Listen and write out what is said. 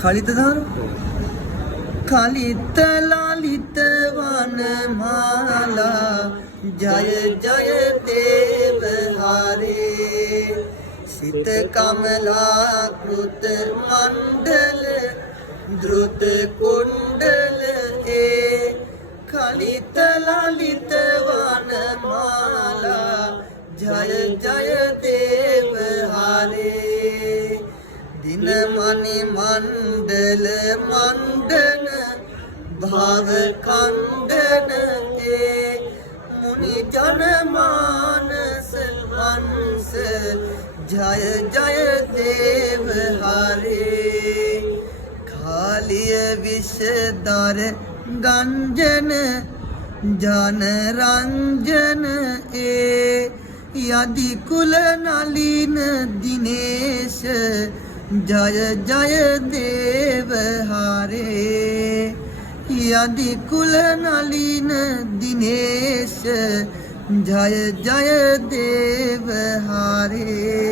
කලිතදාන කලිත ලාලිත වනමාලා ජය ජය දේව හරේ සිත කමලා කෘත මණ්ඩල ධෘත කුණ්ඩල ඒ කලිත ලාලිත වනමාලා ජය ජය දේව හරේ දිනමණි මණ්ඩල මණ්ඩන භාව කණ්ඩන ඒ මුනි ජන මානස වංශ ජය ජය දේව හරේ කාලිය විෂදර ගංජන ජන රංජන ඒ යදි කුල නලින දිනේශ ජය ජය දේව හරේ යදි කුල නලින දිනේශ ජය ජය දේව හරේ